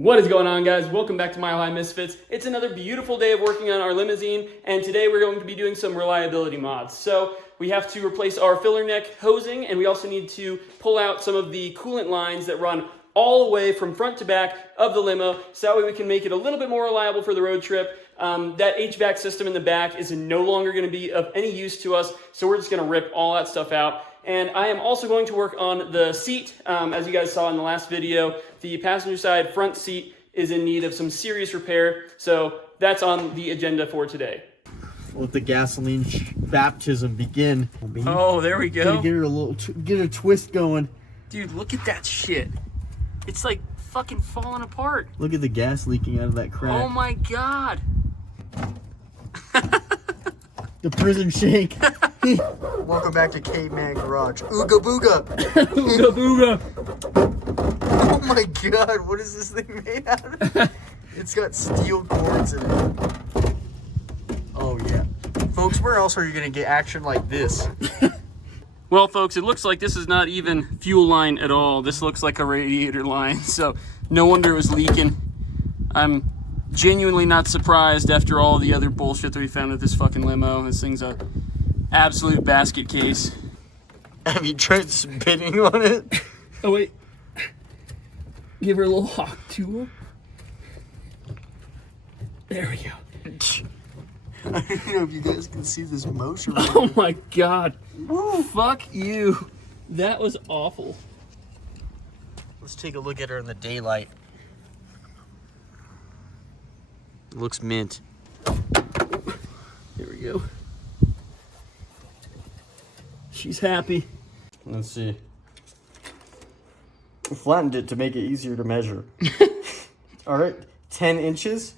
What is going on, guys? Welcome back to Mile High Misfits. It's another beautiful day of working on our limousine, and today we're going to be doing some reliability mods. So we have to replace our filler neck hosing, and we also need to pull out some of the coolant lines that run all the way from front to back of the limo, so that way we can make it a little bit more reliable for the road trip. That HVAC system in the back is no longer going to be of any use to us, so we're just going to rip all that stuff out. And I am also going to work on the seat. As you guys saw in the last video, the passenger side front seat is in need of some serious repair, so that's on the agenda for today. Let the gasoline baptism begin. Oh, there we go. Gotta get her a little, get a twist going. Dude, look at that shit. It's like fucking falling apart. Look at the gas leaking out of that crack. Oh my god. The prison shake. Welcome back to Caveman Garage. Ooga booga. Ooga booga. Oh my god, what is this thing made out of? It's got steel cords in it. Oh yeah. Folks, where else are you gonna get action like this? Well, folks, it looks like this is not even fuel line at all. This looks like a radiator line, so no wonder it was leaking. I'm genuinely not surprised after all the other bullshit that we found with this fucking limo. This thing's a absolute basket case. Have you tried spitting on it? Oh, wait. Give her a little hawk tool. There we go. I don't know if you guys can see this motion. Oh my god. Woo. Fuck you. That was awful. Let's take a look at her in the daylight. Looks mint. Here we go. She's happy. Let's see. I flattened it to make it easier to measure. All right, 10 inches.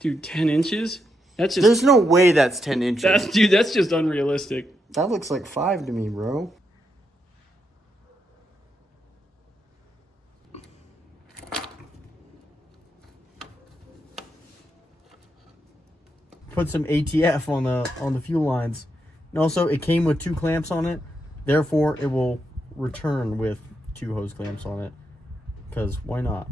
Dude, 10 inches? That's just... There's no way that's 10 inches. Dude, that's just unrealistic. That looks like 5 to me, bro. Put some ATF on the fuel lines. And also, it came with 2 clamps on it. Therefore, it will return with 2 hose clamps on it. Because why not?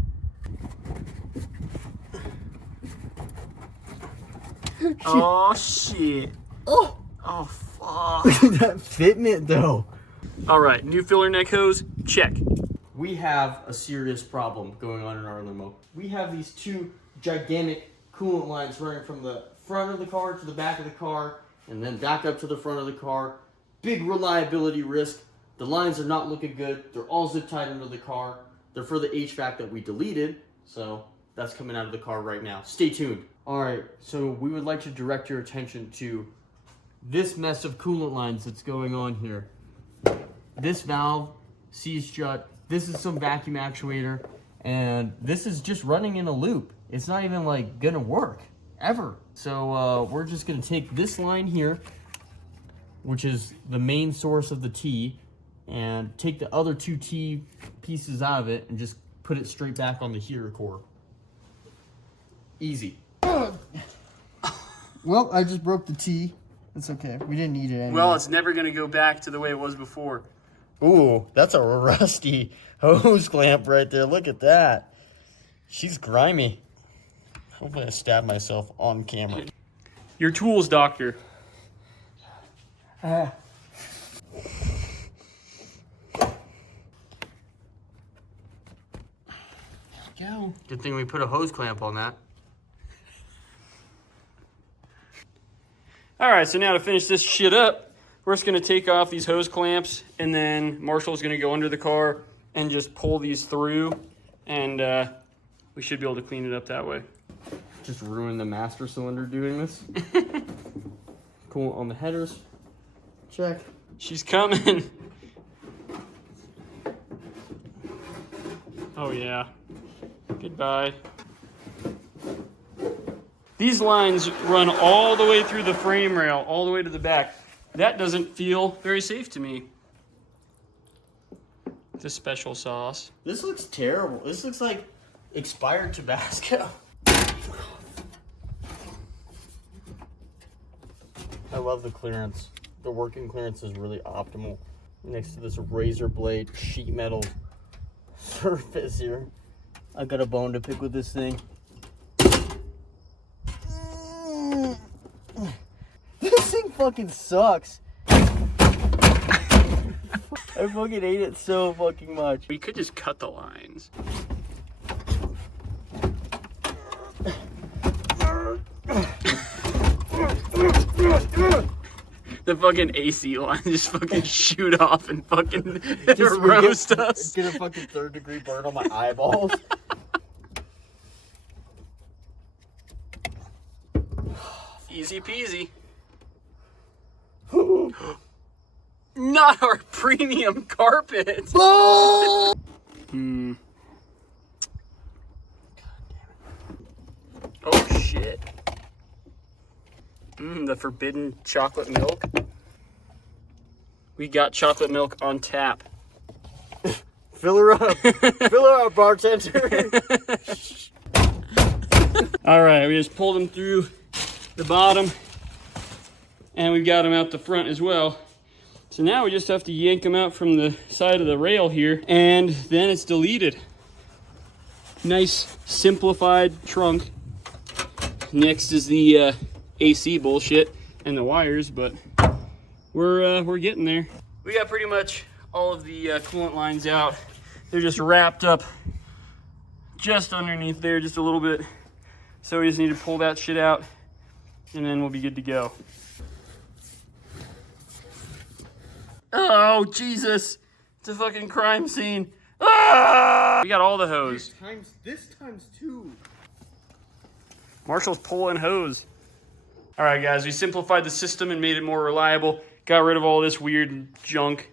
Oh, shit. Oh! Oh, fuck. That fitment, though. All right, new filler neck hose, check. We have a serious problem going on in our limo. We have these 2 gigantic coolant lines running from the front of the car to the back of the car, and then back up to the front of the car. Big reliability risk. The lines are not looking good. They're all zip tied under the car. They're for the HVAC that we deleted, so that's coming out of the car right now. Stay tuned. All right, so we would like to direct your attention to this mess of coolant lines that's going on here. This valve seized shut. This is some vacuum actuator, and this is just running in a loop. It's not even like gonna work ever. So we're just gonna take this line here, which is the main source of the T, and take the other 2 T pieces out of it and just put it straight back on the heater core. Easy. Well, I just broke the T. It's okay. We didn't need it anyway. Well, it's never going to go back to the way it was before. Ooh, that's a rusty hose clamp right there. Look at that. She's grimy. Hopefully I stab myself on camera. Your tools, doctor. There we go. Good thing we put a hose clamp on that. All right, so now to finish this shit up, we're just going to take off these hose clamps, and then Marshall's going to go under the car and just pull these through, and we should be able to clean it up that way. Just ruin the master cylinder doing this. Cool on the headers. Check. She's coming. Oh, yeah. Goodbye. These lines run all the way through the frame rail, all the way to the back. That doesn't feel very safe to me. It's a special sauce. This looks terrible. This looks like expired Tabasco. I love the clearance. The working clearance is really optimal next to this razor blade sheet metal surface here. I got a bone to pick with this thing. This thing fucking sucks. I fucking hate it so fucking much. We could just cut the lines. The fucking AC line just fucking shoot off and fucking roast us. Get a fucking 3rd-degree burn on my eyeballs. Easy peasy. Not our premium carpet. Oh! Oh shit. The forbidden chocolate milk. We got chocolate milk on tap. Fill her up. Fill her up, bartender. All right, we just pulled them through the bottom and we've got them out the front as well. So now we just have to yank them out from the side of the rail here and then it's deleted. Nice simplified trunk. Next is the AC bullshit and the wires, but we're getting there. We got pretty much all of the coolant lines out. They're just wrapped up just underneath there, just a little bit. So we just need to pull that shit out and then we'll be good to go. Oh, Jesus. It's a fucking crime scene. Ah! We got all the hose. This times 2. Marshall's pulling hose. All right, guys, we simplified the system and made it more reliable. Got rid of all this weird junk.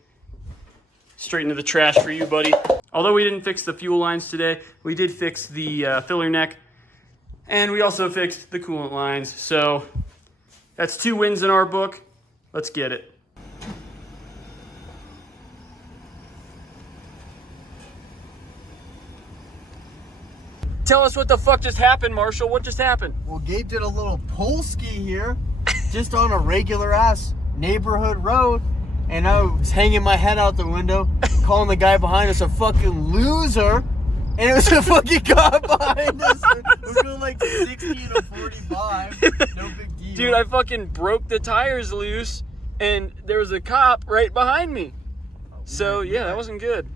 Straight into the trash for you, buddy. Although we didn't fix the fuel lines today, we did fix the filler neck. And we also fixed the coolant lines. So that's 2 wins in our book. Let's get it. Tell us what the fuck just happened, Marshall. What just happened? Well, Gabe did a little Polski here, just on a regular ass neighborhood road, and I was hanging my head out the window, calling the guy behind us a fucking loser, and it was a fucking cop behind us. We're going like 60 to 45. No big deal. Dude, I fucking broke the tires loose, and there was a cop right behind me. So yeah, that wasn't good.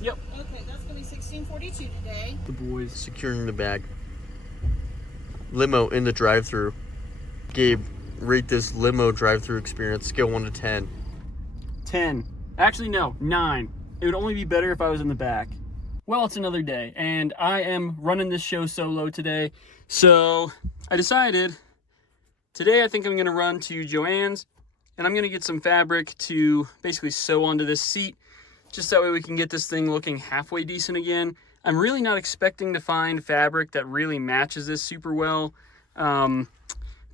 Yep. Okay, that's gonna be 1642 today. The boys. Securing the bag. Limo in the drive-thru. Gabe, rate this limo drive-thru experience, scale 1 to 10. 10. Actually, no, 9. It would only be better if I was in the back. Well, it's another day, and I am running this show solo today. So I decided today I think I'm going to run to Joann's, and I'm going to get some fabric to basically sew onto this seat, just that way we can get this thing looking halfway decent again. I'm really not expecting to find fabric that really matches this super well,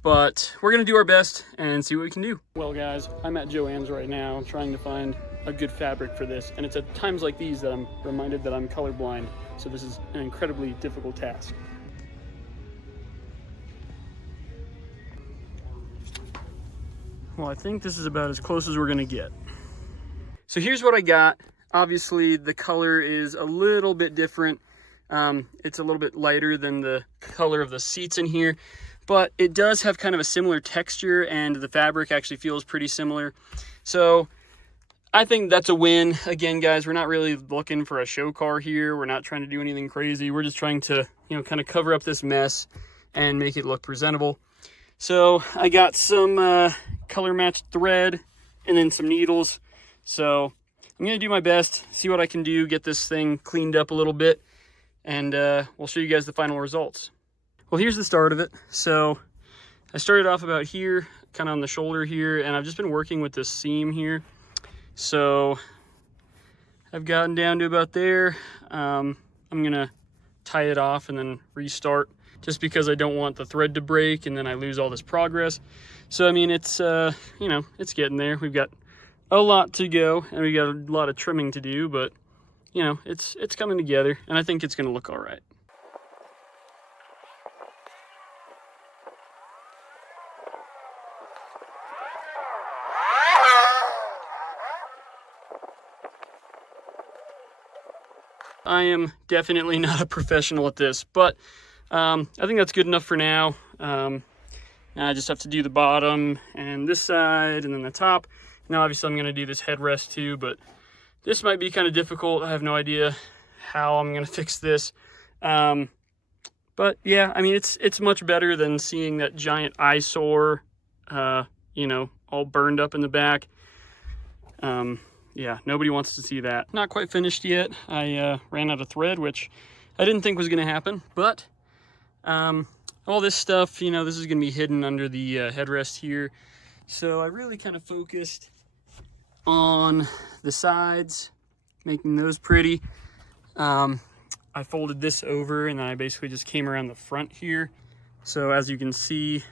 but we're going to do our best and see what we can do. Well, guys, I'm at Joann's right now trying to find a good fabric for this, and it's at times like these that I'm reminded that I'm colorblind, so this is an incredibly difficult task. Well, I think this is about as close as we're going to get. So here's what I got. Obviously, the color is a little bit different. It's a little bit lighter than the color of the seats in here, but it does have kind of a similar texture, and the fabric actually feels pretty similar. So I think that's a win. Again, guys, we're not really looking for a show car here. We're not trying to do anything crazy. We're just trying to, kind of cover up this mess and make it look presentable. So I got some color matched thread and then some needles. So I'm going to do my best, see what I can do, get this thing cleaned up a little bit, and we'll show you guys the final results. Well, here's the start of it. So I started off about here, kind of on the shoulder here, and I've just been working with this seam here. So I've gotten down to about there. I'm going to tie it off and then restart, just because I don't want the thread to break and then I lose all this progress. So, I mean, it's, it's getting there. We've got a lot to go, and we got a lot of trimming to do, but it's coming together, and I think it's going to look all right. I am definitely not a professional at this, but I think that's good enough for now. Now I just have to do the bottom and this side and then the top. Now obviously I'm going to do this headrest too, but this might be kind of difficult. I have no idea how I'm going to fix this. But yeah, I mean, it's much better than seeing that giant eyesore, you know, all burned up in the back. Yeah, nobody wants to see that. Not quite finished yet. I ran out of thread, which I didn't think was going to happen, but all this stuff, you know, this is going to be hidden under the headrest here. So I really kind of focused on the sides, making those pretty. I folded this over and then I basically just came around the front here. So as you can see,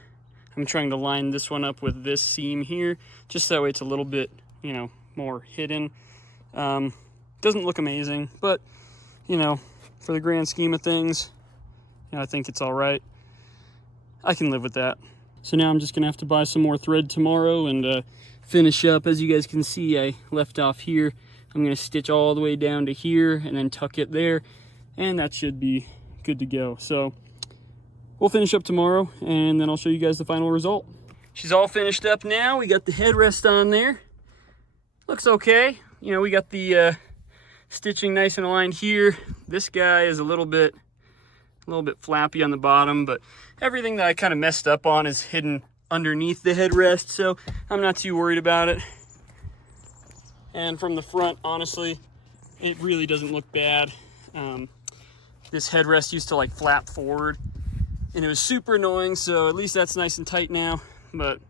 I'm trying to line this one up with this seam here, just that way it's a little bit, you know, more hidden. Doesn't look amazing, but, you know, for the grand scheme of things, you know, I think it's all right. I can live with that. So now I'm just gonna have to buy some more thread tomorrow and finish up. As you guys can see, I left off here. I'm gonna stitch all the way down to here and then tuck it there, and that should be good to go. So we'll finish up tomorrow and then I'll show you guys the final result. She's all finished up now. We got the headrest on there. Looks okay. You know, we got the stitching nice and aligned here. This guy is a little bit flappy on the bottom, but everything that I kind of messed up on is hidden underneath the headrest, so I'm not too worried about it. And from the front, honestly, it really doesn't look bad. This headrest used to like flap forward and it was super annoying, so at least that's nice and tight now, but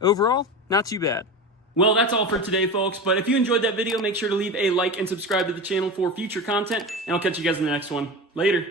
overall, not too bad. Well, that's all for today, folks, but if you enjoyed that video, make sure to leave a like and subscribe to the channel for future content, and I'll catch you guys in the next one. Later.